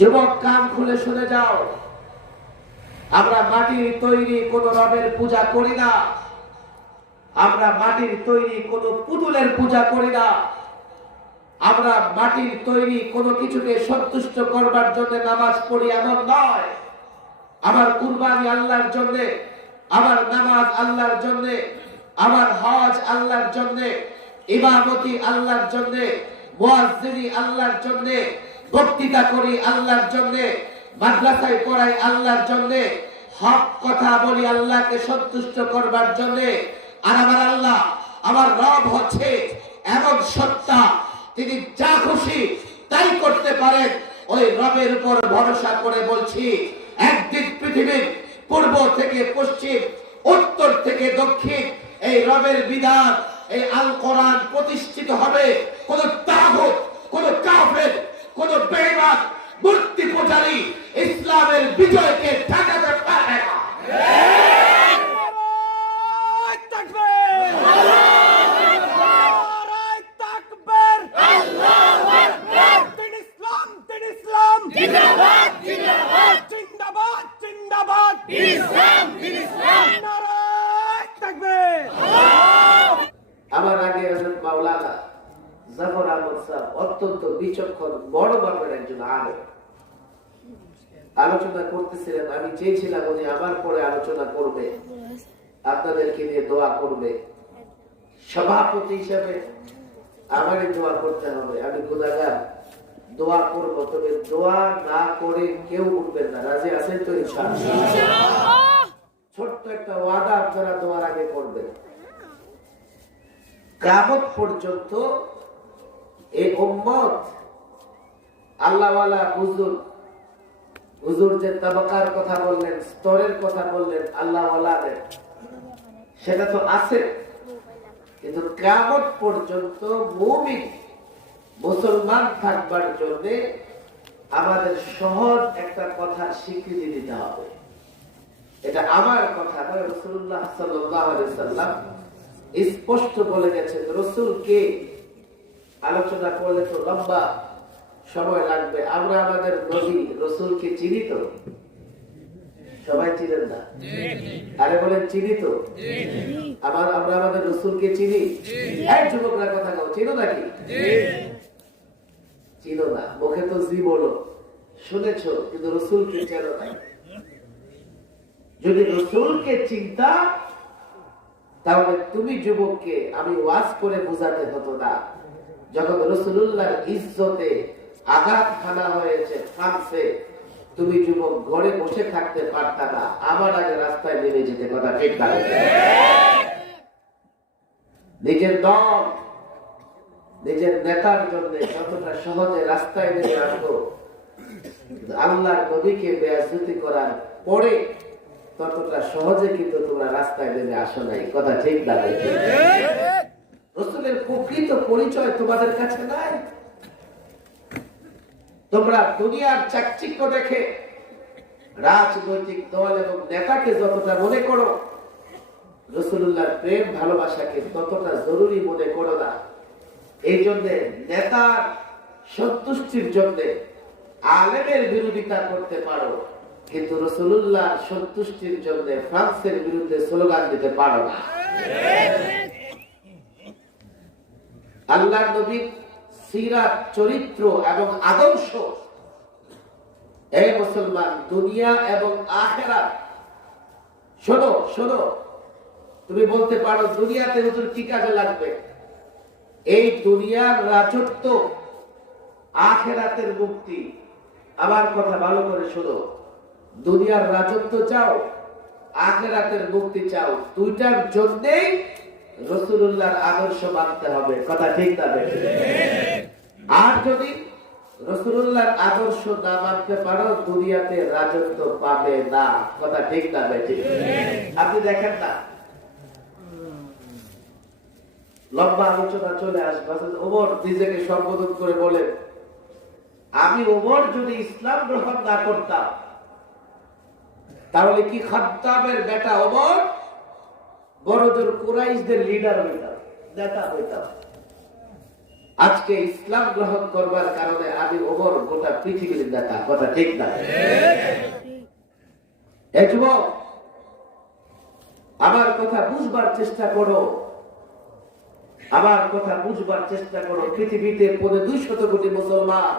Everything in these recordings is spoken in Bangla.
যুবক কান খুলে শুনে যাও, আমরা মাটির তৈরি কোন রবের পূজা করি না, আমরা মাটির তৈরি কোন পুতুলের পূজা করি না, আমরা মাটির তৈরি কোনো কিছুকে সন্তুষ্ট করবার জন্য নামাজ পড়ি এমন নয়। আমার কুরবানি আল্লাহর জন্য, আমার নামাজ আল্লাহর জন্য, আমার হজ আল্লাহর জন্য, ইমামতি আল্লাহর জন্য, মুয়াজ্জিনি আল্লাহর জন্য, বক্তৃতা করি আল্লাহর জন্য, মাদ্রাসায় পড়াই আল্লাহর জন্য, হক কথা বলি আল্লাহকে সন্তুষ্ট করবার জন্য। আর আমার আল্লাহ, আমার রব হচ্ছে এমন সত্তা, তিনি যা খুশি তাই করতে পারেন। ওই রবের উপর ভরসা করে বলছি, একদিন পৃথিবীর পূর্ব থেকে পশ্চিম, উত্তর থেকে দক্ষিণ এই রবের বিধান, এই আল কোরআন প্রতিষ্ঠিত হবে। কোন তাগুত, কোন কাফের, কোন বেঈমান মূর্তি পূজারী ইসলামের বিজয়কে ঠেকাতে পারবে না। আমার আগে মাওলানা জাফর আহমদ সাহেব অত্যন্ত বিচক্ষণ বড় মাপের একজন আলেম আলোচনা করতেছিলেন। আমি চেয়েছিলাম উনি আমার পরে আলোচনা করবে, আপনাদেরকে নিয়ে দোয়া করবে। সভাপতি হিসেবে আমারই দোয়া করতে হবে। আমি গুনাহগার, দোয়া করব, তবে দোয়া না করে কেউ উঠবেন না। রাজি আছেন তো ইনশাআল্লাহ? ছোট্ট একটা ওয়াদা আপনারা দোয়ার আগে করবেন। কিয়ামত পর্যন্ত এই উম্মত আল্লাহওয়ালা হুজুর যে তাবাকার কথা বললেন, স্তরের কথা বললেন আল্লাহওয়ালাদের, সেটা তো আছে, কিন্তু কিয়ামত পর্যন্ত মুমিন মুসলমান থাকবার জন্য আমাদের সহজ একটা কথার স্বীকৃতি দিতে হবে। এটা আমার কথা নয়, রাসূলুল্লাহ সাল্লাল্লাহু আলাইহি সাল্লাম স্পষ্ট বলে গেছেন। রাসূলকে আলোচনা করলে তো লম্বা সময় লাগবে। আমরা আমাদের নবী রাসূলকে চিনি তো? সবাই চিনেন না? আরে বলেন চিনি তো? আমরা আমাদের রাসূলকে চিনি? এই যুবকরা কথা কও, চিনো নাকি? চিনো না, মুখে তো জি বলো, শুনেছো, কিন্তু রাসূলকে চেনো না। যদি রাসূলকে চিন্তা, তাহলে তুমি যুবককে আমি ওয়াজ করে বোঝাতে হতো না। যখন রাসূলুল্লাহর ইজ্জতে আঘাত হানা হয়েছে ফ্রান্সে, তুমি যুবক ঘরে বসে থাকতে পারতা না, আমার আগে রাস্তায় নেমে যেতে। কথা ঠিক না? নিজের দল, নিজের নেতার জন্য যতটা সহজে রাস্তায় নেমে আসবো, আল্লাহর নবীকে বেয়াজ্জতি করার পরে ততটা সহজে কিন্তু তোমরা রাস্তায় নেমে আসো নাই। কথা ঠিক না? রাসূলের প্রকৃত পরিচয় তোমাদের কাছে নাই। তোমরা দুনিয়ার চাকচিক্য দেখে রাজনৈতিক দল এবং নেতাকে যতটা মনে করো, রাসূলুল্লাহর প্রেম ভালোবাসাকে ততটা জরুরি মনে করো না। এই জন্য নেতার সন্তুষ্টির জন্য আলেমের বিরোধিতা করতে পারো, কিন্তু রাসূলুল্লাহর সন্তুষ্টির জন্য ফ্রান্সের বিরুদ্ধে স্লোগান দিতে পারো না। আল্লাহর নবীর সিরাত, চরিত্র এবং আদর্শ, এই মুসলমান, দুনিয়া এবং আখিরাত। শোনো শোনো, তুমি বলতে পারো দুনিয়াতে হুজুর কি কাজে লাগবে? এই দুনিয়ার রাজত্ব, আখিরাতের মুক্তি। আমার কথা ভালো করে শোনো, দুনিয়ার রাজত্ব চাও, আখিরাতের মুক্তি চাও, দুইটার জন্যই রাসূলুল্লাহর আদর্শ মানতে হবে। কথা ঠিক না? আর যদি রাসূলুল্লাহর আদর্শ না মানতে পারো, দুনিয়াতে রাজত্ব পাবে না। কথা ঠিক না? আপনি দেখেন না, লম্বা আলোচনা চলে আসবে, ওমর নিজেকে সম্বোধন করে বলেন, আমি ওমর যদি ইসলাম গ্রহণ না করতাম, তাহলে কি খাত্তাবের বেটা ওমর বড়জোর কুরাইশদের লিডার হইতাম, নেতা হইতাম। আজকে ইসলাম গ্রহণ করবার কারণে আমি ওমর গোটা পৃথিবীর নেতা, কথা ঠিক না? যুবক, আমার কথা বুঝবার চেষ্টা করো, আমার কথা বুঝবার চেষ্টা করো। পৃথিবীতে 200 কোটি মুসলমান,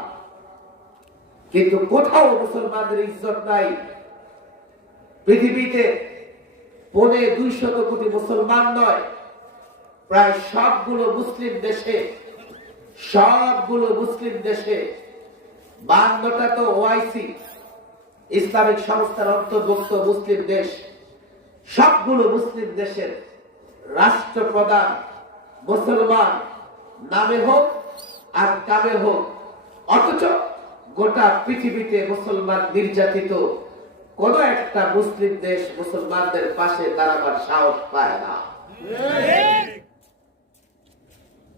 কিন্তু কোথাও মুসলমানদের ইজ্জত নাই। পৃথিবীতে 200 কোটি মুসলমান নয়, প্রায় সবগুলো মুসলিম দেশে, 52টা তো ওআইসি ইসলামিক সংস্থার অন্তর্ভুক্ত মুসলিম দেশ। সবগুলো মুসলিম দেশের রাষ্ট্রপ্রধান মুসলমান, নামে হোক আর কামে হোক, অথচ গোটা পৃথিবীতে মুসলমান নির্যাতিত কোন একটা মুসলিম দেশ মুসলমানদের পাশে দাঁড়াবার সাহস পায় না।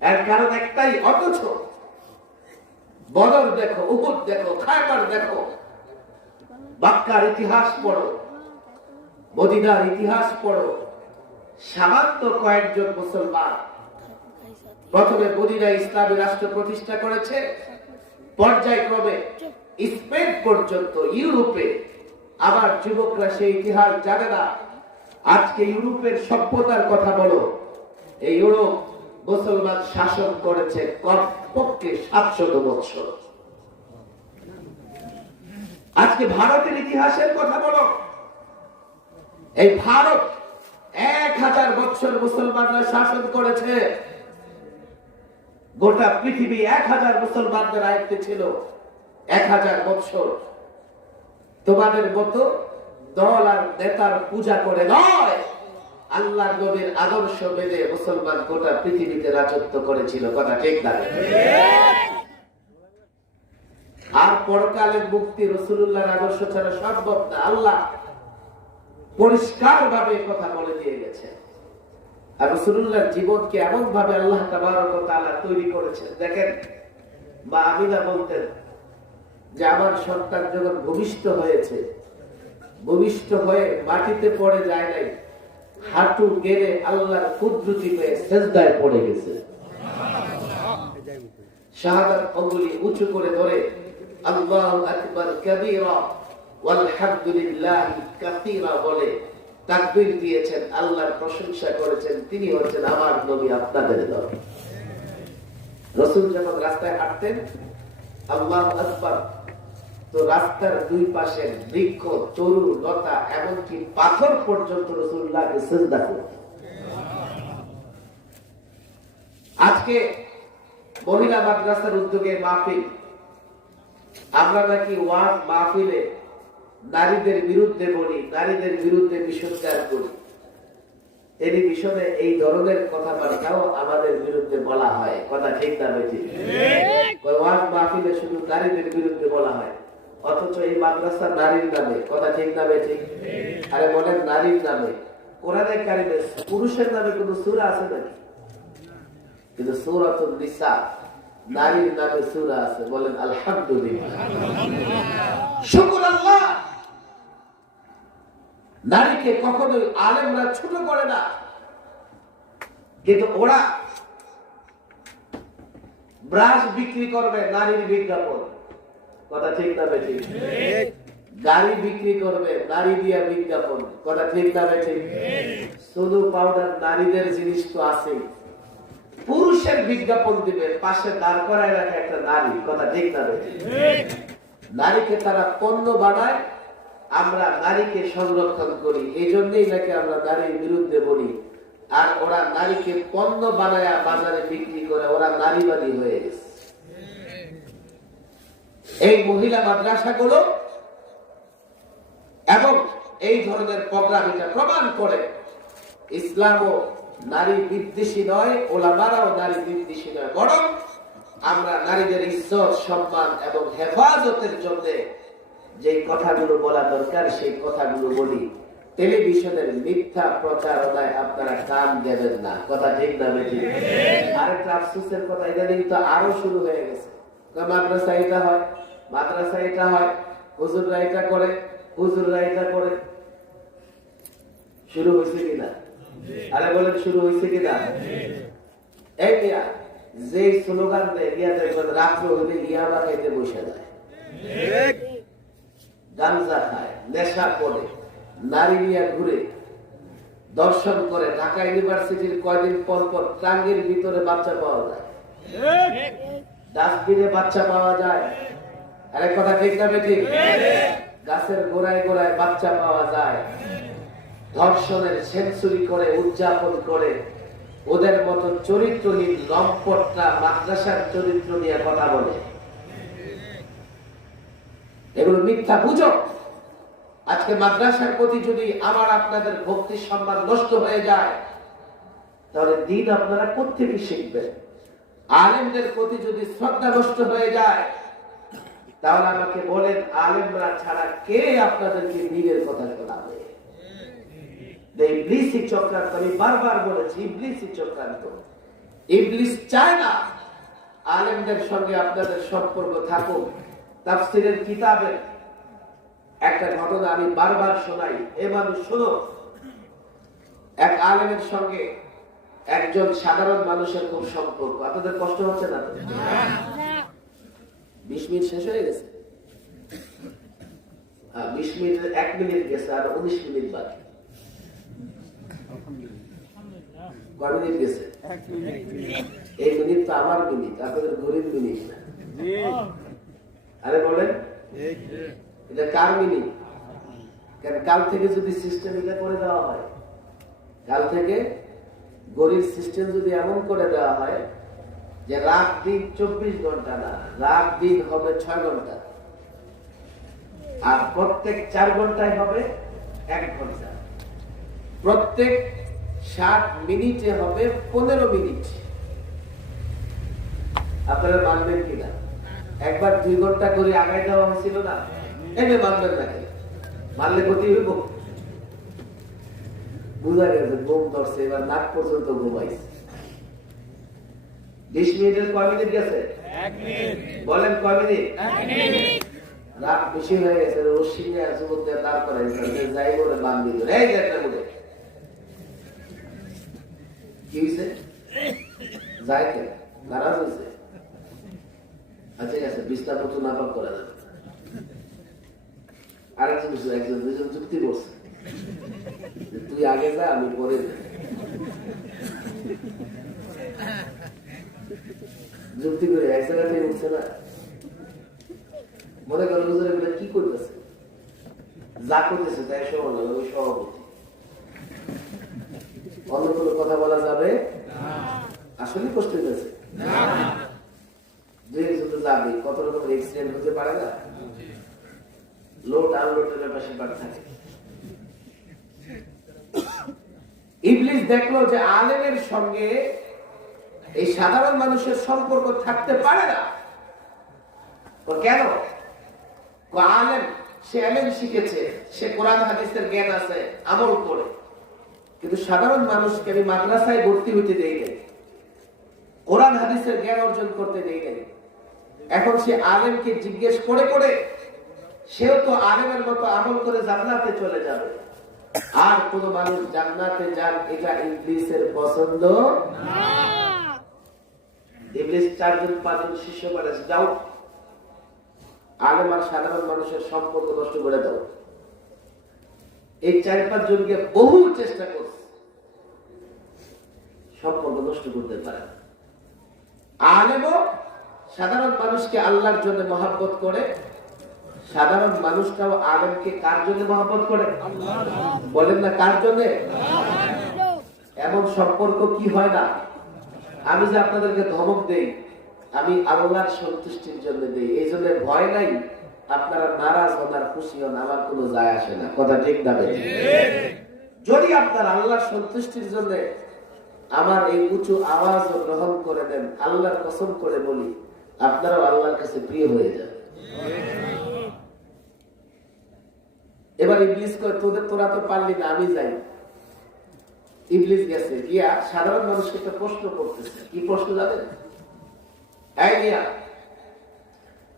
এর কারণ একটাই, অথচ বদর দেখো, উহুদ দেখো, খায়বার দেখো, মক্কার ইতিহাস পড়ো, মদিনার ইতিহাস পড়ো, সামান্য কয়েকজন মুসলমান প্রথমে মদিনায় ইসলামী রাষ্ট্র প্রতিষ্ঠা করেছে, পর্যায়ক্রমে স্পেন পর্যন্ত, ইউরোপে। আবার যুবকরা সেই ইতিহাস জানে না। আজকে ইউরোপের সভ্যতার কথা বলো, এই ইউরোপ মুসলমান শাসন করেছে কমপক্ষে 700 বছর। আজকে ভারতের ইতিহাসের কথা বলো, এই ভারত 1000 বছর মুসলমানরা শাসন করেছে। গোটা পৃথিবী 1000 মুসলমানদের আয়ত্তে ছিল, 1000 বছর। তোমাদের মতো দল আর নেতার পূজা করে নয়, আল্লাহর নবীর আদর্শ মেনে মুসলমান গোটা পৃথিবীতে রাজত্ব করেছিল, কথা ঠিক না? আর পরকালের মুক্তি রাসূলুল্লাহর আদর্শ ছাড়া সম্ভব না। আল্লাহ পরিষ্কার ভাবে কথা বলে দিয়ে গেছে। আর রাসূলুল্লাহর জীবনকে এমন ভাবে আল্লাহ তাবারক ওয়া তাআলা তৈরি করেছেন। দেখেন, মা আমিনা বলতেন যে আমার সন্তান যখন ভূমিষ্ঠ হয়েছে, ভূমিষ্ঠ হয়ে মাটিতে পড়ে যায় নাই, হাঁটু গেড়ে আল্লাহর কুদরতি পেয়ে সিজদায় পড়ে গেছে। শাহাদাত আঙ্গুলি উঁচু করে ধরে আল্লাহু আকবার কাবীরা ওয়ালহামদুলিল্লাহি কাসীরা বলে তাকবীর দিয়েছেন, আল্লাহর প্রশংসা করেছেন। তিনি হচ্ছেন আমার নবী, আপনাদের নবী। রাসূল যখন রাস্তায় হাঁটতেন, আল্লাহু আকবার, তো রাস্তার দুই পাশে বৃক্ষ, তরু, লতা, এমনকি পাথর পর্যন্ত রাসূলুল্লাহকে সিজদা করতেন। আজকে মহিলা মাদ্রাসার উদ্যোগে মাহফিল, আমরা নাকি ওয়াজ মাহফিলে নারীদের বিরুদ্ধে বলি, নারীদের বিরুদ্ধে বিষোদ্গার করি। এরই বিষয়ে এই ধরনের কথাবার্তাও আমাদের বিরুদ্ধে বলা হয়, কথা ঠিক না বেঠিক? ওয়াজ মাহফিলে শুধু নারীদের বিরুদ্ধে বলা হয়, অথচ এই মাদ্রাসা নারীর নামে, কথা ঠিক না বেঠিক? আরে বলেন, নারীর নামে কোরআনে কারিমে পুরুষের নামে কোন সূরা আছে নাকি? কিন্তু সূরাতুন নিসা, নারীর নামে সূরা আছে। বলেন আলহামদুলিল্লাহ, শুকর আল্লাহ। নারীকে কখনোই আলেমরা ছোট করে না, কিন্তু ওরা ব্রাশ বিক্রি করবে নারীর বিজ্ঞাপন, কথা ঠিক না বেঠিক? গাড়ি বিক্রি করবে নারী দিয়া বিজ্ঞাপন, কথা ঠিক না বেঠিক? শুধু পাউডার, নারীদের জিনিস তো আছে। পুরুষের বিজ্ঞাপন দিবে, পাশে দাঁড় করায় রাখে একটা নারী, কথা ঠিক না বেঠিক? নারীকে তারা পণ্য বানায়, আমরা নারীকে সংরক্ষণ করি। এই জন্যই নাকি আমরা নারীর বিরুদ্ধে বলি। আর ওরা নারীকে পণ্য বানায় বাজারে বিক্রি করে, ওরা নারীবাদী হয়ে গেছে। এই মহিলা মাদ্রাসাগুলো এবং এই ধরনের প্রোগ্রাম এটা প্রমাণ করে ইসলামও নারী বিদ্বেষী নয়, ওলামারাও নারী বিদ্বেষী নয়, বরং আমরা নারীদের ইজ্জত, সম্মান এবং হেফাজতের জন্য যে কথাগুলো বলা দরকার সেই কথাগুলো বলি। টেলিভিশনের মিথ্যা প্রচারণায় আপনারা কান দেবেন না, কথা ঠিক না বেঠিক? আরেকটা আফসোসের কথা, ইদানিং তো আরো শুরু হয়ে গেছে, মাদ্রাসা এটা হয়, মাদ্রাসা এটা হয়, হুজুররা এটা করে, হুজুররা এটা করে। শুরু হয়েছে কিনা? আরে বলেন, শুরু হয়েছে কিনা? এই মিয়া, যে স্লোগান দেয় গিয়া দেখবেন রাত্র হইলে ইয়াবা খাইতে বসে যায়, গাঞ্জা খায়, নেশা করে, নারী নিয়ে ঘুরে, দর্শন করে। ঢাকা ইউনিভার্সিটির কয়দিন পর পর ট্রাঙ্গের ভিতরে বাচ্চা পাওয়া যায়, ডাস্টবিনে বাচ্চা পাওয়া যায়। আরেক কথা ঠিক না ঠিক? গাছের গোড়ায় গোড়ায় বাচ্চা পাওয়া যায়। ধর্ষণের সেঞ্চুরি করে উদযাপন করে ওদের মতো চরিত্রহীন লম্পটরা মাদ্রাসার চরিত্র নিয়ে কথা বলে। এগুলো মিথ্যা গুজব। আজকে মাদ্রাসার প্রতি যদি আমার আপনাদের ভক্তি সম্মান নষ্ট হয়ে যায়, তাহলে দিন আপনারা কোত্থেকে শিখবেন? আলেমদের প্রতি যদি শ্রদ্ধা নষ্ট হয়ে যায়, তাহলে আমাকে বলেন আলেমরা ছাড়া কে আপনাদেরকে দিনের কথা শোনাবে? ইবলিসি চক্রান্ত, আমি বারবার বলেছি, ইবলিসি চক্রান্ত। ইবলিস চায় না আলেমদের সঙ্গে আপনাদের সম্পর্ক থাকুক। তাফসীরের কিতাবের একটা ঘটনা আমি বারবার শোনাই, এ মানুষ শোনো। এক আলেমের সঙ্গে একজন সাধারণ মানুষের খুব সম্পর্ক। আপনাদের কষ্ট হচ্ছে না? 20 মিনিট শেষ হয়ে গেছে। 20 মিনিটের 1 মিনিট গেছে, আর 19 মিনিট বাকি। কয় মিনিট গেছে? এই মিনিট তো আমার মিনিট, আপনাদের গরিব মিনিট না। আরে বলেন, এটা কার মিনিট? কাল থেকে যদি সিস্টেম এটা করে দেওয়া হয়, কাল থেকে গরিব সিস্টেম যদি এমন করে দেওয়া হয় যে রাত দিন 24 ঘন্টা না, রাত দিন হবে 6 ঘন্টা, আর প্রত্যেক 4 ঘন্টায় হবে 1 ঘন্টা, প্রত্যেক 60 মিনিটে হবে 15 মিনিট। আপনারা মানবেন কিনা? একবার 2 ঘন্টা করে আগায় দেওয়া হয়েছিল না, এনে মানবেন নাকি? মানলে ক্ষতি হইব? বুঝা গেছে ঘুম ধরছে, এবার নাক পর্যন্ত ঘুমাইছে। 20 মিনিটের কয় মিনিট গেছে? 1 মিনিট। বলেন কয় মিনিট? 1 মিনিট। রাত বেশি হয়ে গেছে, রশ্মি নিয়ে আছে মধ্যে দাঁড় করাই যাই বলে বান দিল, এই একটা বলে কি হয়েছে? যায় কেন? নারাজ হয়েছে? আচ্ছা আছে, বিস্তার মতো নাপাক করা যাবে। আরেকজন একজন দুজন যুক্তি করছে, তুই আগে যা, আমি পরে যুক্তি করে এক জায়গা থেকে উঠছে না। মনে করেন হুজুর কি করতেছে, যা করতেছে তাই সভাপতি, অন্য কোনো কথা বলা যাবে? আসলে কষ্ট হইতেছে, দুই একজন তো যাবে, কত রকম এক্সিডেন্ট হতে পারে না, লোড আনলোডের ব্যাপার থাকে। ইবলিস দেখলো যে আলেমের সঙ্গে এই সাধারণ মানুষের সম্পর্ক থাকতে পারে না। কেন? আলেম, সে আলেম শিখেছে, সে কোরআন হাদিসের জ্ঞান আছে, আমল করে, কিন্তু সাধারণ মানুষকে আমি মাদ্রাসায় ভর্তি হইতে দেই নাই, কোরআন হাদিসের জ্ঞান অর্জন করতে দেই নাই। এখন সে আলেমকে জিজ্ঞেস করে করে সেও তো আলেমের মতো আমল করে জান্নাতে চলে যাবে। আর কোন মানুষ জান্নাতে যান, এটা ইবলিসের পছন্দ না। ইবলিস 4 জন 5 জন শিষ্য বানাইছে, যাও আলেম আর সাধারণ মানুষের সম্পর্ক নষ্ট করে দাও। এই 4-5 জনকে বহু চেষ্টা করছে, সম্পর্ক নষ্ট করতে পারে। আলেমও সাধারণ মানুষকে আল্লাহর জন্য মহব্বত করে, সাধারণ মানুষটাও আলেমকে কার জন্য মহব্বত করে? বলেন না কার জন্য? এমন সম্পর্ক কি হয় না? আমি যে আপনাদেরকে ধমক দেই, আমি আল্লাহর সন্তুষ্টির জন্য দেই, এই জন্য ভয় নাই। আপনারা নারাজ হন আর খুশি হন, আমার কোনো যায় আসে না। কথা ঠিক না? যদি আপনার আল্লাহর সন্তুষ্টির জন্য আমার এই উঁচু আওয়াজ গ্রহণ করে দেন, আল্লাহর কসম করে বলি, আপনারাও আল্লাহর কাছে প্রিয় হয়ে যাবে। এবার ইবলিস কয়, তোরা তো পারলি না, আমি যাই। ইবলিস গেছে, গিয়া সাধারণ মানুষকে একটা প্রশ্ন করতেছে। কি প্রশ্ন জানেন? এই মিয়া,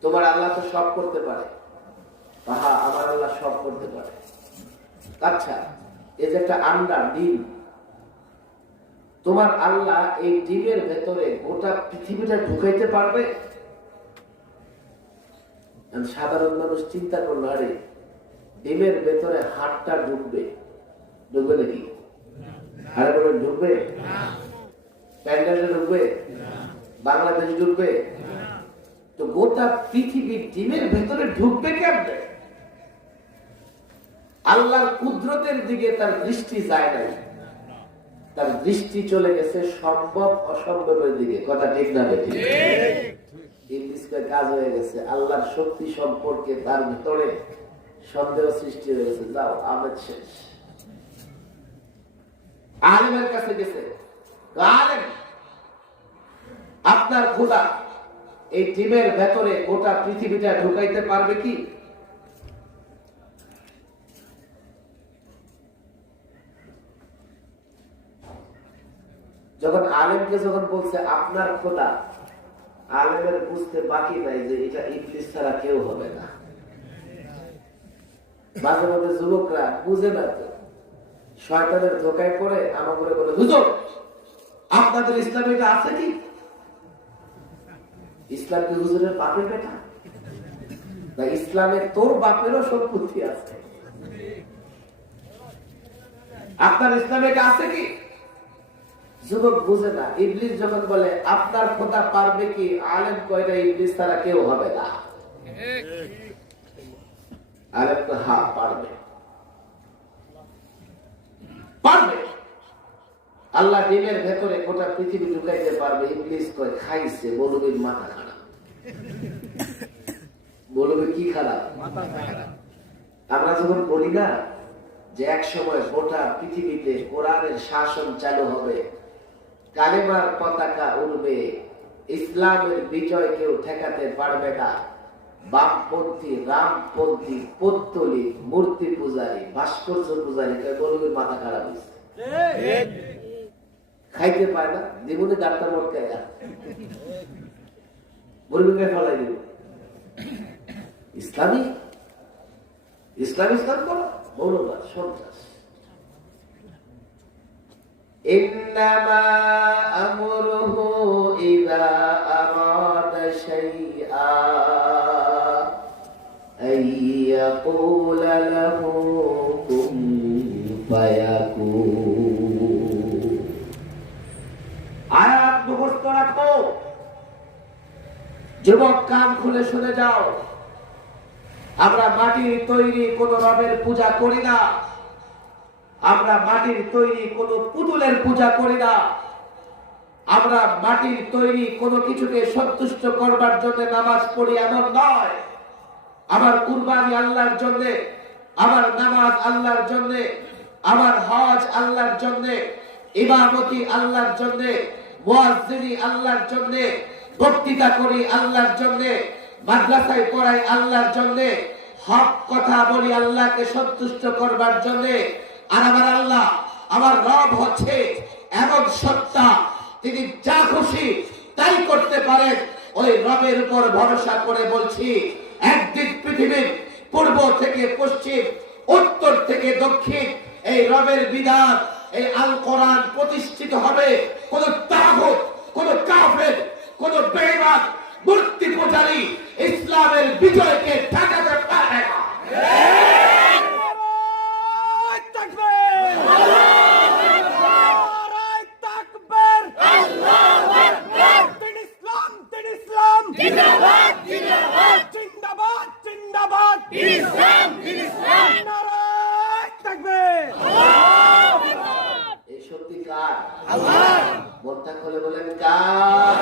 তোমার আল্লাহ তো সব করতে পারে। হ্যাঁ, আমার আল্লাহ সব করতে পারে। আচ্ছা, এই যে একটা আন্ডা, ডিম, তোমার আল্লাহ এই ডিমের ভেতরে গোটা পৃথিবীটা ঢুকাইতে পারবে? সাধারণ মানুষ চিন্তা করলো, আরে ডিমের ভেতরে হাতটা ঢুকবে, ঢুকবে নাকি? আরে বলে ঢুকবে? প্যান্ডেলে ঢুকবে? বাংলাদেশ ঢুকবে? তো গোটা পৃথিবী ডিমের ভেতরে ঢুকবে কেমনে? আল্লাহর কুদরতের দিকে তার দৃষ্টি যায় নাই, তার দৃষ্টি চলে গেছে সম্ভব অসম্ভবের দিকে। কথা ঠিক না বেঠিক? কাজ হয়ে গেছে, আল্লাহর শক্তি সম্পর্কে তার ভিতরে সন্দেহ সৃষ্টি হয়ে গেছে। যাও, আমেদ শেষ। আলেমের কাছে গেছে, আলেম আপনার খোদা এই ডিমের ভেতরে গোটা পৃথিবীটা ঢুকাইতে পারবে কি? যখন আলেমকে যখন বলছে আপনার খোদা, আলেমের বুঝতে বাকি নাই যে এটা ইবলিস ছাড়া কেউ হবে না। মাঝে মাঝে যুবকরা বুঝে না, তো শয়তানের ধোকায় পড়ে আমাকে বলে, হুজুর আপনাদের ইসলামে এটা আছে কি? ইসলাম কি হুজুরের বাপের বেটা? না, ইসলামে তোর বাপেরও সম্পত্তি আছে। আপনার ইসলামে এটা আছে কি? যুবক বুঝে না। ইবলিস যখন বলে আপনার খোদা পারবে কি, আলেম কয়টা ইবলিস ছাড়া কেউ হবে না। আলেম তো হ্যাঁ পারবে, পারবে। আল্লাহ ডিমের ভেতরে গোটা পৃথিবী ঢুকাইতে পারবে। ইবলিস কয় খাইছে, মৌলবীর মাথা খারাপ। মৌলবী কি খারাপ? আমরা যখন বলি না যে এক সময় গোটা পৃথিবীতে কোরআনের শাসন চালু হবে, কালেমার পতাকা উড়বে, ইসলামের বিজয় কেউ ঠেকাতে পারবে না, বামপন্থী, রামপন্থী, পৌত্তলিক, মূর্তি পূজারী, ভাস্কর্য পূজারী মৌলবীর মাথা খারাপ হয়েছে। খাইতে পায় না, জীবনে গাড়টা মটকায় না, মৌলবীকে ফলাই দিব। ইসলামী ইসলাম ইসলাম করো, মৌলবাদ সন্ত্রাস। ইন্নামা আমরুহু ইযা আরাদা শাইআ আইয়াকুলা লাহু কুন ফায়াকুন। আয়াত মুখস্থ রাখো, যুবক কান খুলে শুনে যাও। আমরা মাটির তৈরি কোন রবের পূজা করি না, আমরা মাটির তৈরি কোন পুতুলের পূজা করি না, আমরা মাটির তৈরি কোনো কিছুকে সন্তুষ্ট করবার জন্য নামাজ পড়ি এমন নয়। আমার কুরবানি আল্লাহর জন্য, আমার নামাজ আল্লাহর জন্য, আমার হজ আল্লাহর জন্য, ইমামতি আল্লাহর জন্য, মুয়াজ্জিনি আল্লাহর জন্য, বক্তৃতা করি আল্লাহর জন্য, মাদ্রাসায় পড়াই আল্লাহর জন্য, হক কথা বলি আল্লাহকে সন্তুষ্ট করবার জন্য। আর আমার আল্লাহ, আমার রব হচ্ছে এমন সত্তা, তিনি যা খুশি তাই করতে পারেন। ওই রবের উপর ভরসা করে বলছি, একদিন পৃথিবীর পূর্ব থেকে পশ্চিম, উত্তর থেকে দক্ষিণ এই রবের বিধান, এই আল কোরআন প্রতিষ্ঠিত হবে। কোন তাগুত, কোন কাফের, কোন বেঈমান, মূর্তি পূজারী ইসলামের বিজয়কে ঠেকাতে পারে না। এই শক্তি কার? আল্লাহ। মনটা খুলে বলেন কার?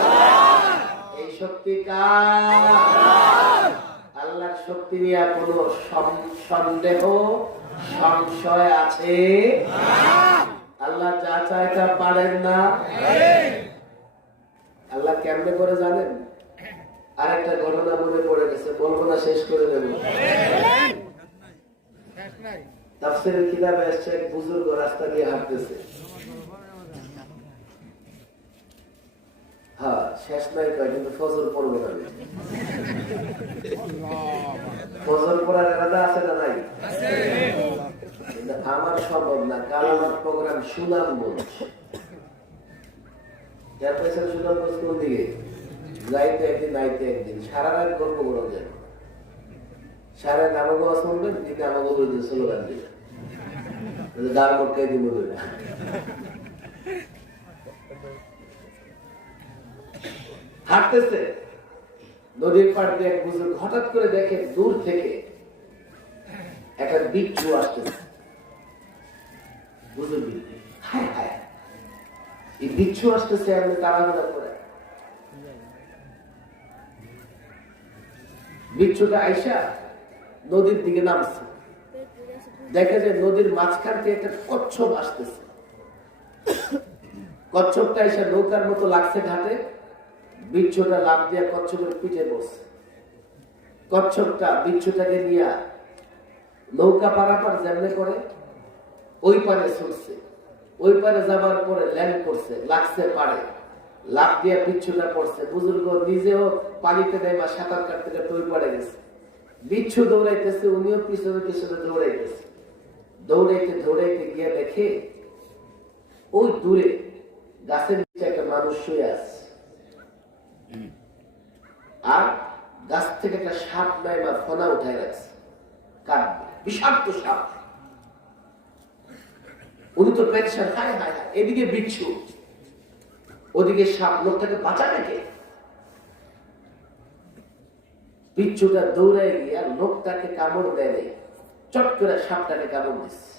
এই শক্তি কার? আল্লাহর শক্তি নিয়ে কোনো সন্দেহ সংশয় আছে? আল্লাহ যা চায় তা পারেন না। আল্লাহ কেমনে করে জানেন? আরেকটা ঘটনা মনে পড়ে গেছে, বলবো না, শেষ করে দেব। তাফসীরের কিতাবে এসেছে, এক বুজুর্গ রাস্তা দিয়ে হাঁটতেছে। হ্যাঁ, শেষ নাই কয়, কিন্তু ফজর পড়বে না। ফজর পড়ার এরাদা আছে না নাই? আমার সম্ভব না, কাল আমার প্রোগ্রাম সুনাম বলছে। যার পেছনে শুনলাম কোন দিকে যাইতে একদিন নাইতে একদিন সারা রাত গল্প করা যায় সারা নামাগো শুনবেন দিনে আমাকে বলে স্লোগান দিবে দাঁড় মটকাই দিব না হাঁটতেছে নদীর পাড় দিয়ে এক বুজুর্গ হঠাৎ করে দেখে দূর থেকে একটা বিচ্ছু আসতেছে বুজুর্গ হায় হায় এই বিচ্ছু আসতেছে আপনি তাড়াহুড়া করে বিচ্ছুটা আইসা নদীর দিকে নামছে দেখে যে নদীর মাঝখান থেকে একটা কচ্ছপ আসতেছে কচ্ছপটা এসে নৌকার মতো লাগছে ঘাটে বিচ্ছুটা লাফ দিয়ে কচ্ছপের পিঠে বসে কচ্ছপটা বিচ্ছুটাকে নিয়ে নৌকা পারাপার যেমনে করে ওই পারে ছুটছে ওই পারে যাবার পরে ল্যান্ড করছে লাগছে পারে লাফ দিয়ে বিচ্ছুটা পড়ছে বুজুর্গ নিজেও পানিতে নেই বা সাঁতার কাটতে কাটতে ওই পারে গেছে বিচ্ছু দৌড়াইতেছে উনিও পিছনে পিছনে দৌড়াইতেছে দৌড়াইতে দৌড়াইতে গিয়ে দেখে ওই দূরে গাছের নিচে একটা মানুষ শুয়ে আছে আর গাছ থেকে একটা সাপ নাই বা ফনা উঠায় রাখছে কাটবে বিষাক্ত সাপ উনি তো পেনশন হায় হায় হায় এদিকে বিচ্ছু ওদিকে সাপ লোকটাকে বাঁচাবে কে বিচ্ছুটা দৌড়ায় গিয়া লোকটাকে কামড় দেয় চট করে সাপটাকে কামড় দিচ্ছে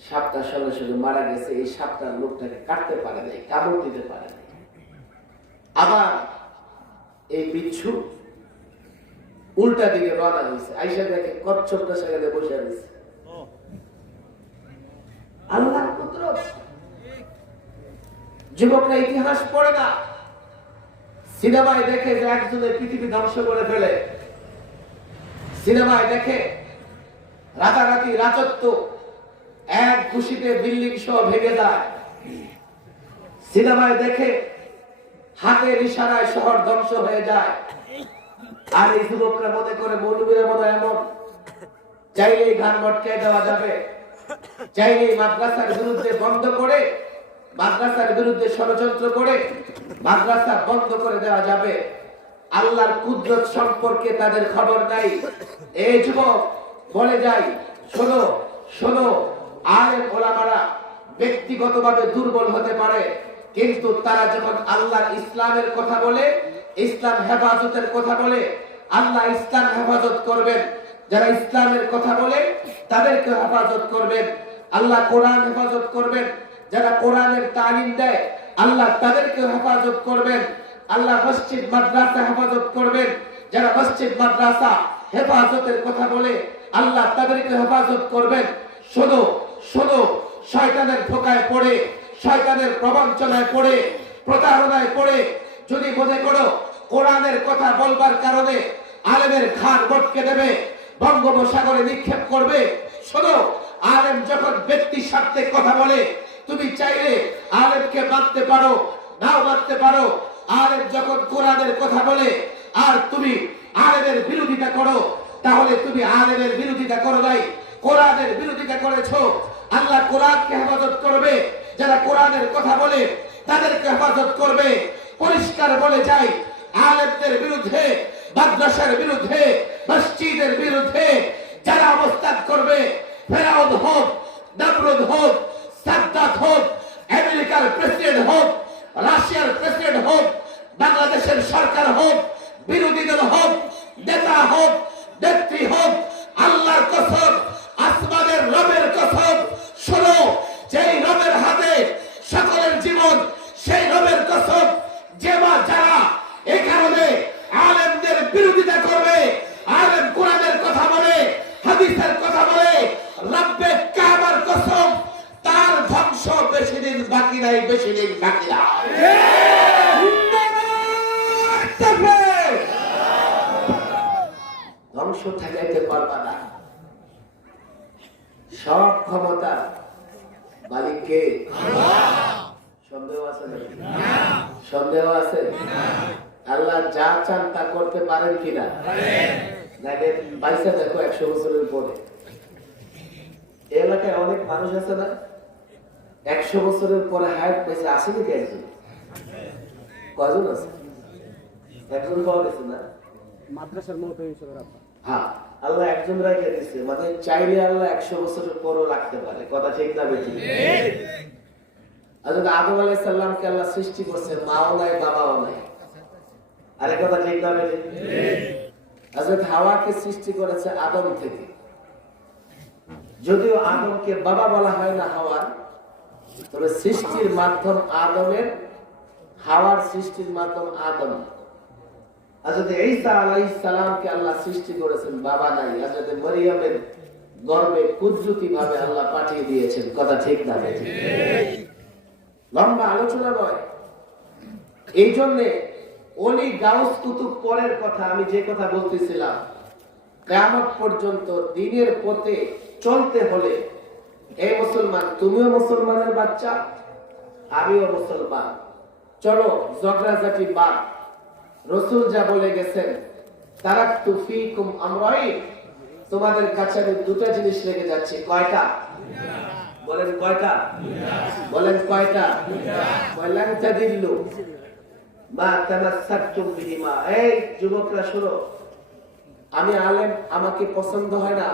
সাপটা সঙ্গে সঙ্গে মারা গেছে এই সাপটা লোকটাকে কাটতে পারে নাই কামড় দিতে পারে নাই আবার এই বিচ্ছু উল্টা দিকে রওনা হয়েছে আইসা দেখে কচ্ছপটা সেখানে বসে রয়েছে আল্লাহ কুদরত যুবকরা ইতিহাস পড়ে না সিনেমায় দেখে যে একজনের পৃথিবী ধ্বংস করে ফেলে সিনেমায় দেখে রাতারাতি রাজত্ব এক খুশিতে বিল্ডিং সহ ভেঙে যায় সিনেমায় দেখে হাতের ইশারায় শহর ধ্বংস হয়ে যায় আর এই যুবকরা মনে করে মৌলবীরা মনে এমন চাইলেই ঘান মটকায় দেওয়া যাবে চাইলেই মাদ্রাসার বিরুদ্ধে বন্ধ করে মাদ্রাসার বিরুদ্ধে ষড়যন্ত্র করে মাদ্রাসা বন্ধ করে দেওয়া যাবে আল্লাহর কুদরত সম্পর্কে তাদের খবর নাই এই যুবক বলে যাই শোনো শোনো আলেম ওলামারা ব্যক্তিগতভাবে দুর্বল হতে পারে কিন্তু তারা যখন আল্লাহর ইসলামের কথা বলে ইসলাম হেফাজতের কথা বলে আল্লাহ ইসলাম হেফাজত করবেন যারা ইসলামের কথা বলে তাদেরকে হেফাজত করবেন আল্লাহ কোরআন হেফাজত করবেন যারা কোরআনের তালিম দেয় আল্লাহ তাদেরকে হেফাজত করবেন আল্লাহ মসজিদ মাদ্রাসা হেফাজত করবেন যারা মসজিদ মাদ্রাসা হেফাজতের কথা বলে আল্লাহ তাদেরকে হেফাজত করবেন শোনো শোনো শয়তানের ধোকায় পড়ে শয়তানের প্রবঞ্চনায় পড়ে প্রতারণায় পড়ে যদি মনে করো কোরআনের কথা বলবার কারণে আলেমের ঘাড় মটকে দেবে বঙ্গোপসাগরে নিক্ষেপ করবে শোনো আলেম যখন ব্যক্তি স্বার্থে কথা বলে তুমি চাইলে আলেমকে মানতে পারো নাও মানতে পারো আলেম যখন কোরআনের কথা বলে আর তুমি আলেমের বিরোধিতা করো তাহলে তুমি আলেমের বিরোধিতা করো নাই কোরআনের বিরোধিতা করেছো আল্লাহ কোরআনকে হেফাজত করবে যারা কোরআনের কথা বলে তাদেরকে হেফাজত করবে পরিষ্কার বলে যাই আলেমদের বিরুদ্ধে মাদ্রাসার বিরুদ্ধে মসজিদের বিরুদ্ধে যারা অবস্থান করবে ফেরাউন হোক নমরুদ হোক সাদ্দাত হোক আমেরিকার প্রেসিডেন্ট হোক রাশিয়ার প্রেসিডেন্ট হোক বাংলাদেশের সরকার হোক বিরোধী দল হোক নেতা হোক নেত্রী হোক আল্লাহর কসম আসমানের রবের কসম শোনো যেই রবের হাতে সকলের জীবন সেই রবের কসম যে বা যারা এই কারণে আলেমদের বিরোধিতা করবে আলেম কোরআনের কথা বলে হাদিসের কথা বলে রব্বে কাবার কসম তার ধ্বংস বেশি দিন বাকি নাই বেশি দিন বাকি নাই ধ্বংস ঠেকাইতে পারবা না সব ক্ষমতা মালিককে সন্দেহ আছে সন্দেহ আছে আল্লাহ যা চান তা করতে পারেন কিনা বাইসা দেখো 100 বছরের পরে এলাকায় অনেক মানুষ আছে না 100 বছরের পরে হায়াত পেয়েছে আসেনি কি একজন? কয়জন আছে? একজন পাওয়া গেছে না? মাদ্রাসার মতো হিসেবে রাখা। হ্যাঁ, আল্লাহ একজন রাখে দিচ্ছে, মানে চাইলে আল্লাহ 100 বছরের পরও রাখতে পারে। কথা ঠিক না বেঠিক? আদম আলাইহিস সালামকে আল্লাহ সৃষ্টি করছে, মাও নাই বাবাও নাই। আরে কথা ঠিক না বেঠিক? হযরত হাওয়াকে সৃষ্টি করেছে আদম থেকে। যদিও আদমকে বাবা বলা হয় না হাওয়ার, তবে সৃষ্টির মাধ্যম আদমের, হাওয়ার সৃষ্টির মাধ্যম আদম। হযরত ঈসা আলাইহিস সালামকে আল্লাহ সৃষ্টি করেছেন, বাবা নাই। হযরত মরিয়মের গর্ভে কুদরতি ভাবে আল্লাহ পাঠিয়ে দিয়েছেন। কথা ঠিক না বেঠিক? লম্বা আলোচনা নয়। এই জন্য ওলি গাউস কুতুব পরের কথা, আমি যে কথা বলতেছিলাম, কিয়ামত পর্যন্ত দ্বীনের পথে চলতে হলে, এই মুসলমান, তুমিও মুসলমানের বাচ্চা, আমিও মুসলমান, চলো ঝগড়াঝাটি বাদ। রাসূল যা বলে গেছেন, তারাকতু ফীকুম আমরাইন, তোমাদের কাছে আমি দুটো জিনিস রেখে যাচ্ছি। কয়টা? বলেন কয়টা? বলেন কয়টা? বলেন তাদিল্লু মা তামাসসাকতুম বিহিমা। এই যুবকরা শোনো, আমি আলেম, আমাকে পছন্দ হয় না,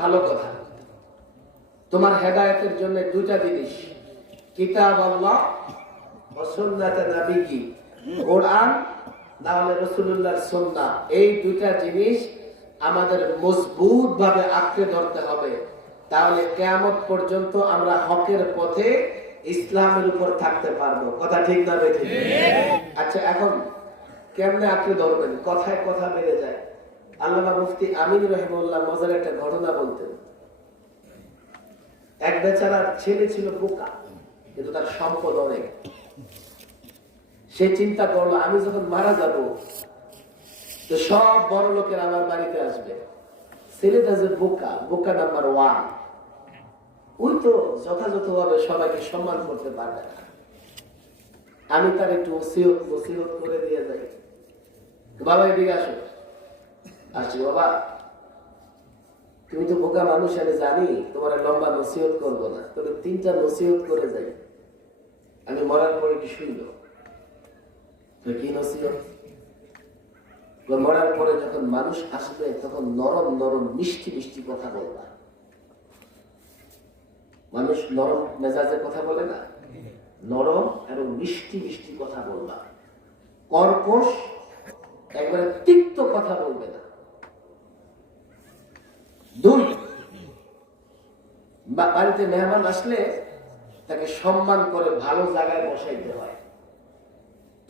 ভালো কথা। তোমার হেদায়েতের জন্য দুইটা জিনিস, কিতাব আল্লাহ ওয়া সুন্নাত নবীজি, কোরআন না হলে রাসূলুল্লাহর সুন্নাহ। এই দুইটা জিনিস আমাদের মজবুত ভাবে আঁকড়ে ধরতে হবে, তাহলে কিয়ামত পর্যন্ত আমরা হকের পথে ইসলামের উপর থাকতে পারবো। কথা ঠিক না বেঠিক? আচ্ছা, এখন কেমনে আঁকড়ে ধরবেন? কথায় কথা বেড়ে যায়। আল্লামা মুফতি আমিন রাহিমাহুল্লাহ মজার একটা ঘটনা বলতেন। এক বেচারার ছেলে ছিল বোকা, কিন্তু তার সম্পদ অনেক। সে চিন্তা করলো, আমি যখন মারা যাব তো সব বড় লোকের আমার বাড়িতে আসবে, ছেলেটা যে বোকা, বোকা নাম্বার 1, ওই তো যথাযথভাবে সবাইকে সম্মান করতে পারবে না। আমি তার একটু ওসিয়ত করে দিয়ে যাই, বাবা এদিকে আসো। আসছি, বাবা তুমি তো বোকা মানুষ, আমি জানি, তোমার লম্বা নসিহত করবো না, তবে 3টা নসিহত করে যাই, আমি মরার পরে কি শুনলো। কি নসিহত? মরার পরে যখন মানুষ আসবে তখন নরম নরম মিষ্টি মিষ্টি কথা বলবা। মানুষ নরম মেজাজে কথা বলে না, নরম এবং মিষ্টি মিষ্টি কথা বলবা। কর্কশ একবারে তিক্ত কথা বলবে না। 2, বাড়িতে মেহমান আসলে তাকে সম্মান করে ভালো জায়গায় বসাইতে হয়।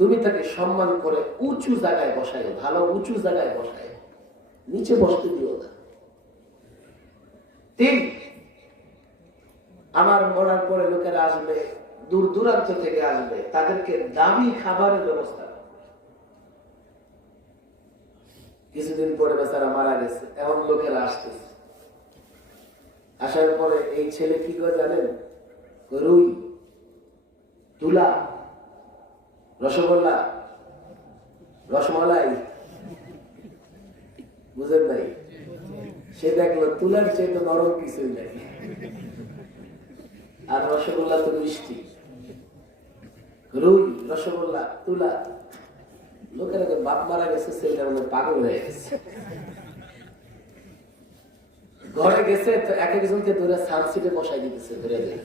তুমি তাকে সম্মান করে উঁচু জায়গায় বসাই, ভালো উঁচু জায়গায় বসাই, নিচে বসতে দিও না। 3, আমার মরার পরে লোকেরা আসবে, দূর দূরান্ত থেকে আসবে, তাদেরকে দামি খাবারের ব্যবস্থা করবে। কিছুদিন পরে বেচারা মারা গেছে, এখন লোকেরা আসতেছে। আসার পরে এই ছেলে কি করে জানেন? রুই, তুলা, রসগোল্লা, রসমালাই, বুঝেন নাই? সে দেখলো তুলার চেয়ে তো নরম কিছুই নাই, আর রসগোল্লা তো মিষ্টি। রুই, রসগোল্লা, তুলা। লোকের আগে বাপ মারা গেছে, ছেলেটা মনে পাগল হয়ে গেছে। ঘরে গেছে তো এক একজনকে ধরে সানসিটে বসাই দিতেছে, ধরে দেয়।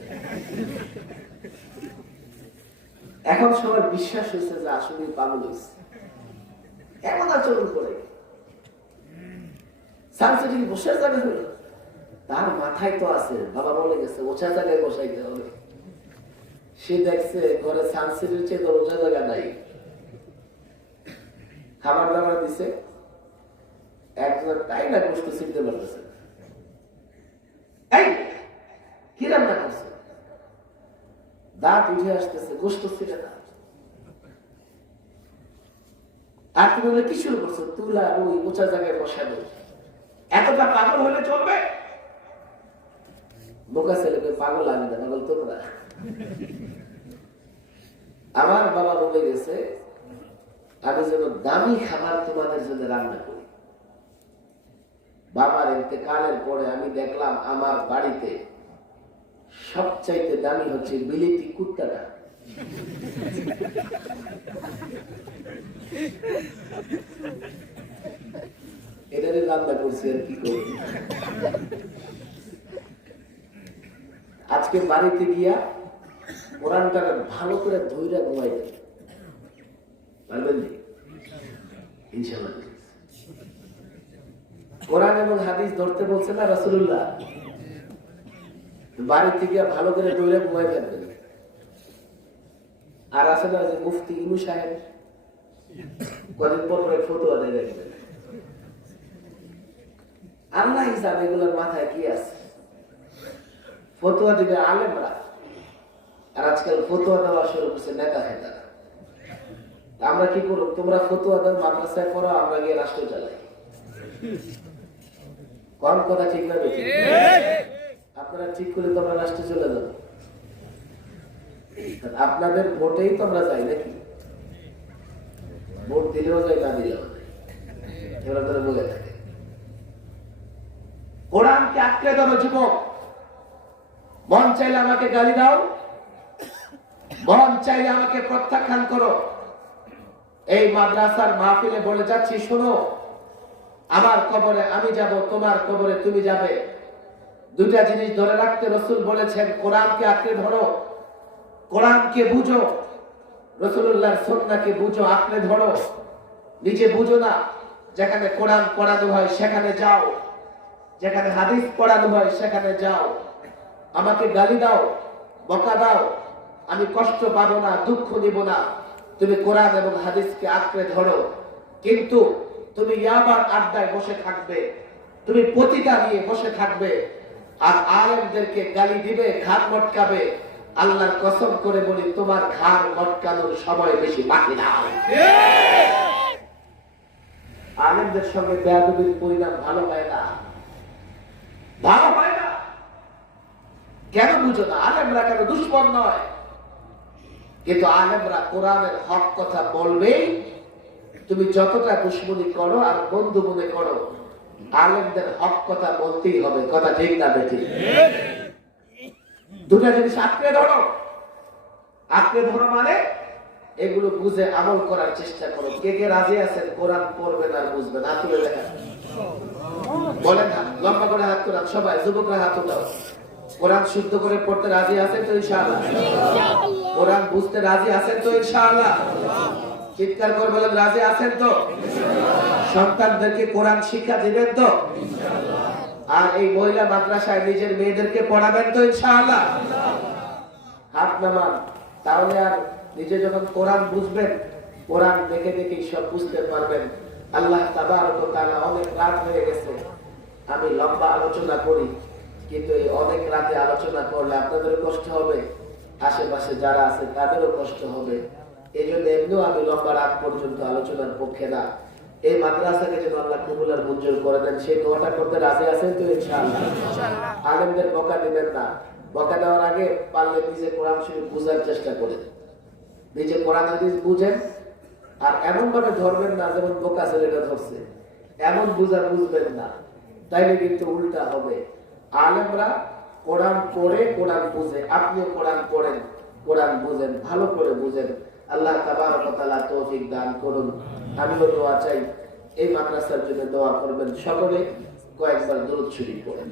এখন সবার বিশ্বাস হয়েছে যে আসলে পাগল হয়েছে, এমন আচরণ করে। সানসিটে বসে যাবে হলো, তার মাথায় তো আছে, বাবা বলে গেছে ওছা জায়গায় বসাইতে হবে। সে দেখছে ঘরে সানসিটের চেয়ে তো ওছা জায়গা নাই। খাবার দাবার দিছে, একজন তাই না গোষ্ঠ ছিনতে পারতেছে। কি রান্না করছে? দাঁত উঠে আসতেছে, গোষ্ঠ ছিঁড়ে না। আর তুমি বলে কি শুরু করছো? তুলা ওই উঁচা জায়গায় বসাবো, এতটা পাগল হলে চলবে? বোকা ছেলেকে পাগল আনে না, পাগল তোমরা। আমার বাবা বলে গেছে, আমি যেন দামি খাবার তোমাদের জন্য রান্না করি। বাবার ইন্তেকালের পরে আমি দেখলাম আমার বাড়িতে সবচাইতে দামি হচ্ছে বিলেতি কুত্তাটা। এটারে রান্না করছি আর কি করব। আজকে বাড়িতে গিয়া কোরআনটা ভালো করে ধইরা ঘুমাই দেন, পারবেন নি? ইনশাআল্লাহ। কোরআন এবং হাদিস ধরতে বলছে না রাসূলুল্লাহ, বাড়িতে গিয়া ভালো করে ধইরা ঘুমাই থাকবেন। আর আছে না যে মুফতি ইনু সাহেব, কদিন পর ফতোয়া দিয়ে দেখবেন। আল্লাহ হিসাব এগুলোর মাথায় কি আছে? ফতোয়া দিবে আলেমরা, আর আজকাল ফতোয়া দেওয়া শুরু করছে নেতা হেতারা। আমরা কি করব? তোমরা ফতোয়া দাও, মাদ্রাসায় পড়ো, আমরা গিয়ে রাষ্ট্র চালাই। কোন কথা ঠিক না? বেশি আপনারা ঠিক করে তোমরা রাষ্ট্রে চলে যাবে। আপনাদের ভোটেই তো আমরা যাই নাকি? ভোট দিলেও যাই, না দিলেও এবার তারা বলে থাকে। কোরআনকে আঁকড়ে ধরো যুবক। মন চাইলে আমাকে গালি দাও, মন চাইলে আমাকে প্রত্যাখ্যান করো। এই মাদ্রাসার মাহফিলে বলে যাচ্ছি, শোনো, আমার কবরে আমি যাব, তোমার কবরে তুমি যাবে। দুইটা জিনিস ধরে রাখতে রাসূল বলেছেন, কোরআনকে আঁকড়ে ধরো, কোরআনকে বুঝো, রাসূলুল্লাহর সুন্নাহকে বুঝো, আঁকড়ে ধরো। নিজে বুঝো না, যেখানে কোরআন পড়ানো হয় সেখানে যাও, যেখানে হাদিস পড়ানো হয় সেখানে যাও। আমাকে গালি দাও, বকা দাও, আমি কষ্ট পাবো না, দুঃখ নিব না। তুমি কোরআন এবং হাদিসকে আঁকড়ে ধরো। কিন্তু তুমি ইয়াবার আড্ডায় বসে থাকবে, তুমি পতিতা নিয়ে বসে থাকবে, আর আলেমদেরকে গালি দিবে, ঘাড় মটকাবে। আল্লাহর কসম করে বলি, তোমার ঘাড় মটকানোর সময় বেশি বাকি না। আলেমদের সঙ্গে বেয়াদবির পরিণাম ভালো হয় না, ভালো হয় না। কেন বুঝো না? আলেমরা কেন দুশ্মন নয়, কিন্তু আলেমরা কোরআনের হক কথা বলবেই। তুমি যতটা দুশ্মনী করো আর বন্ধু মনে করো, আলেমদের হক কথা বলতেই হবে। কথা ঠিক না বেঠিক? দুটা জিনিস আঁকড়ে ধরো। আঁকড়ে ধরো মানে এগুলো বুঝে আমল করার চেষ্টা করো। কে কে রাজি আছেন কোরআন পড়বেন আর বুঝবেন? হাত তুলে দেখেন, বলেন না, লম্বা করে হাত তোলেন সবাই। যুবকরা হাত দাও। কোরআন শুদ্ধ করে পড়তে রাজি আছেন তো ইনশাআল্লাহ? কোরআন বুঝতে রাজি আছেন তো ইনশাআল্লাহ? চিৎকার করে বলেন, রাজি আছেন তো? সন্তানদেরকে কোরআন শিক্ষা দিবেন তো? আর এই মহিলা মাদ্রাসায় নিজের মেয়েদেরকে পড়াবেন তো ইনশাআল্লাহ? হাত নামান। তাহলে আর নিজে যখন কোরআন বুঝবেন, কোরআন দেখে দেখে সব বুঝতে পারবেন। আল্লাহ তাবারক ওয়া তাআলা, অনেক রাত হয়ে গেছে, আমি লম্বা আলোচনা করি, কিন্তু এই অনেক রাতে আলোচনা করলে আপনাদেরও কষ্ট হবে, আশেপাশে যারা আছে তাদেরও কষ্ট হবে। এই জন্য এমনিও আমি লম্বা রাত পর্যন্ত আলোচনার পক্ষে না। এই মাদ্রাসাকে যেন আল্লাহ কবুল আর মঞ্জুর করে দেন, সেই দোয়াটা করতে রাজি আছেন তো ইনশাআল্লাহ? আলেমদের বকা দিবেন না। বকা দেওয়ার আগে পারলে নিজে কোরআন শরীফ বুঝার চেষ্টা করেন, নিজে কোরআন হাদিস বুঝেন। আর এমন ভাবে ধরবেন না যেমন বোকা ছেলেটা ধরছে, এমন বুঝবেন না, তাইলে কিন্তু উল্টা হবে। আলেমরা কোরআন পড়ে কোরআন বুঝে, আপনিও কোরআন পড়েন, কোরআন বুঝেন, ভালো করে বুঝেন। আল্লাহ তাবারক ওয়া তাআলা তৌফিক দান করুন। আমিও দোয়া চাই, এই মাদ্রাসার জন্য দোয়া করবেন সকলে। কয়েকবার দরুদ শরীফ পড়েন।